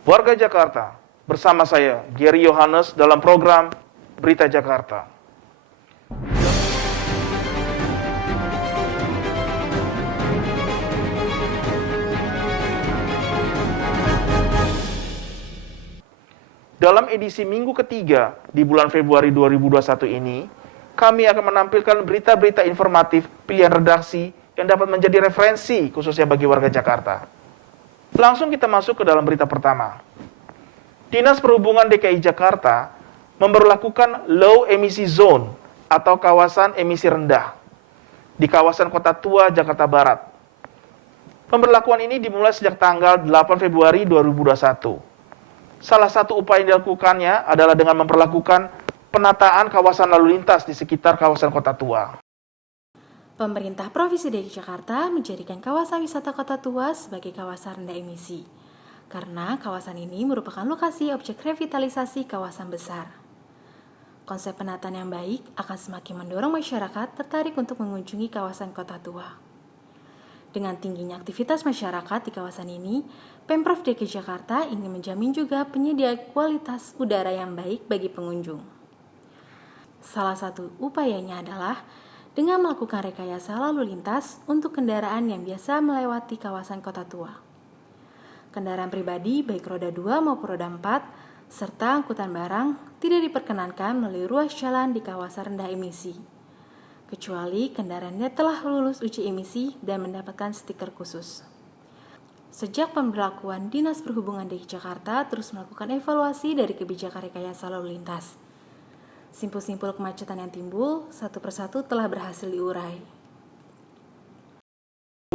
Warga Jakarta, bersama saya Gary Yohanes dalam program Berita Jakarta. Dalam edisi minggu ketiga di bulan Februari 2021 ini, kami akan menampilkan berita-berita informatif pilihan redaksi yang dapat menjadi referensi khususnya bagi warga Jakarta. Langsung kita masuk ke dalam berita pertama. Dinas Perhubungan DKI Jakarta memberlakukan low emisi zone atau kawasan emisi rendah di kawasan Kota Tua, Jakarta Barat. Pemberlakuan ini dimulai sejak tanggal 8 Februari 2021. Salah satu upaya yang dilakukannya adalah dengan memperlakukan penataan kawasan lalu lintas di sekitar kawasan Kota Tua. Pemerintah Provinsi DKI Jakarta menjadikan kawasan wisata Kota Tua sebagai kawasan rendah emisi, karena kawasan ini merupakan lokasi objek revitalisasi kawasan besar. Konsep penataan yang baik akan semakin mendorong masyarakat tertarik untuk mengunjungi kawasan Kota Tua. Dengan tingginya aktivitas masyarakat di kawasan ini, Pemprov DKI Jakarta ingin menjamin juga penyedia kualitas udara yang baik bagi pengunjung. Salah satu upayanya adalah dengan melakukan rekayasa lalu lintas untuk kendaraan yang biasa melewati kawasan Kota Tua. Kendaraan pribadi baik roda 2 maupun roda 4 serta angkutan barang tidak diperkenankan melalui ruas jalan di kawasan rendah emisi, kecuali kendaraannya telah lulus uji emisi dan mendapatkan stiker khusus. Sejak pemberlakuan Dinas Perhubungan DKI Jakarta terus melakukan evaluasi dari kebijakan rekayasa lalu lintas. Simpul-simpul kemacetan yang timbul satu persatu telah berhasil diurai.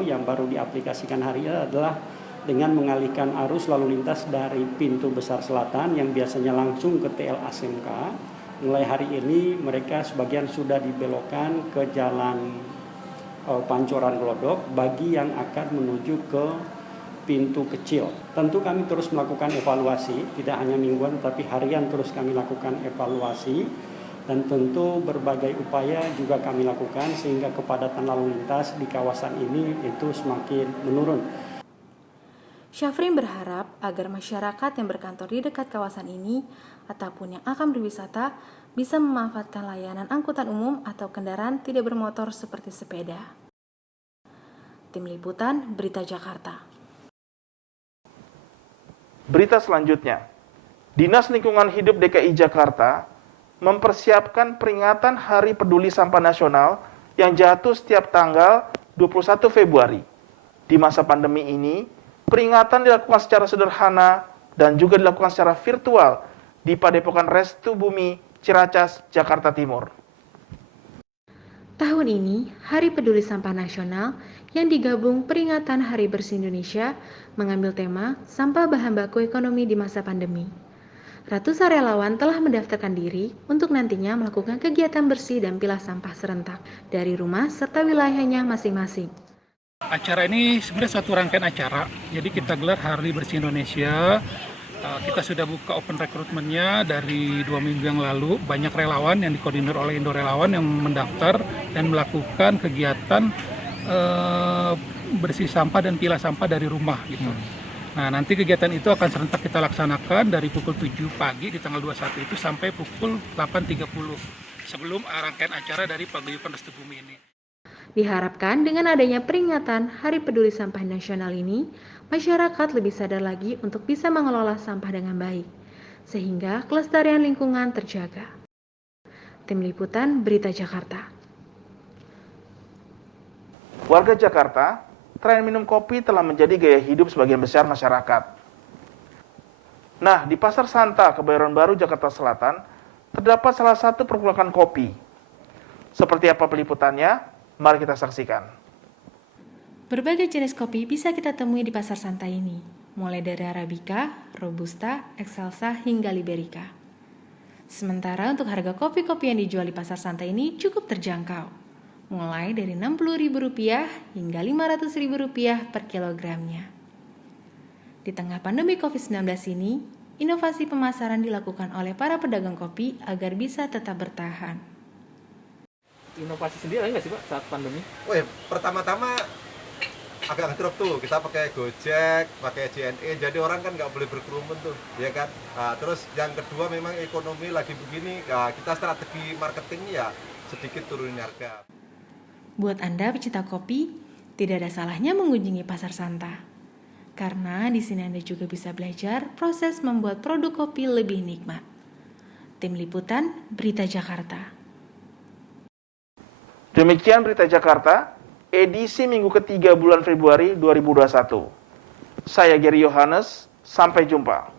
Yang baru diaplikasikan hari ini adalah dengan mengalihkan arus lalu lintas dari pintu besar selatan yang biasanya langsung ke TL ASMK. Mulai hari ini mereka sebagian sudah dibelokkan ke jalan Pancoran Glodok bagi yang akan menuju ke pintu kecil. Tentu kami terus melakukan evaluasi, tidak hanya mingguan tapi harian terus kami lakukan evaluasi, dan tentu berbagai upaya juga kami lakukan sehingga kepadatan lalu lintas di kawasan ini itu semakin menurun. Syafrin berharap agar masyarakat yang berkantor di dekat kawasan ini ataupun yang akan berwisata bisa memanfaatkan layanan angkutan umum atau kendaraan tidak bermotor seperti sepeda. Tim Liputan Berita Jakarta. Berita selanjutnya, Dinas Lingkungan Hidup DKI Jakarta mempersiapkan peringatan Hari Peduli Sampah Nasional yang jatuh setiap tanggal 21 Februari. Di masa pandemi ini, peringatan dilakukan secara sederhana dan juga dilakukan secara virtual di Padepokan Restu Bumi, Ciracas, Jakarta Timur. Tahun ini, Hari Peduli Sampah Nasional yang digabung peringatan Hari Bersih Indonesia mengambil tema Sampah Bahan Baku Ekonomi di Masa Pandemi. Ratusan relawan telah mendaftarkan diri untuk nantinya melakukan kegiatan bersih dan pilah sampah serentak dari rumah serta wilayahnya masing-masing. Acara ini sebenarnya suatu rangkaian acara, jadi kita gelar Hari Bersih Indonesia. Kita sudah buka open recruitment-nya dari 2 minggu yang lalu. Banyak relawan yang dikoordinir oleh Indo Relawan yang mendaftar dan melakukan kegiatan bersih sampah dan pilah sampah dari rumah gitu. Nah, nanti kegiatan itu akan serentak kita laksanakan dari pukul 7 pagi di tanggal 21 itu sampai pukul 8.30 sebelum rangkaian acara dari Paguyuban Restu Bumi ini. Diharapkan dengan adanya peringatan Hari Peduli Sampah Nasional ini, masyarakat lebih sadar lagi untuk bisa mengelola sampah dengan baik, sehingga kelestarian lingkungan terjaga. Tim Liputan Berita Jakarta. Warga Jakarta, tren minum kopi telah menjadi gaya hidup sebagian besar masyarakat. Nah, di Pasar Santa, Kebayoran Baru, Jakarta Selatan, terdapat salah satu pergolakan kopi. Seperti apa peliputannya? Mari kita saksikan. Berbagai jenis kopi bisa kita temui di Pasar Santa ini, mulai dari Arabica, Robusta, Excelsa, hingga Liberica. Sementara untuk harga kopi-kopi yang dijual di Pasar Santa ini cukup terjangkau, mulai dari Rp60.000 hingga Rp500.000 per kilogramnya. Di tengah pandemi COVID-19 ini, inovasi pemasaran dilakukan oleh para pedagang kopi agar bisa tetap bertahan. Inovasi sendiri ada nggak sih Pak saat pandemi? Oh ya, pertama-tama agak ngedrop tuh, kita pakai Gojek, pakai JNE, jadi orang kan nggak boleh berkerumun tuh, ya kan. Nah, terus yang kedua memang ekonomi lagi begini, kita strategi marketing ya sedikit turunin harga. Buat Anda pecinta kopi, tidak ada salahnya mengunjungi Pasar Santa. Karena di sini Anda juga bisa belajar proses membuat produk kopi lebih nikmat. Tim Liputan, Berita Jakarta. Demikian Berita Jakarta, edisi minggu ketiga bulan Februari 2021. Saya Gary Yohanes, sampai jumpa.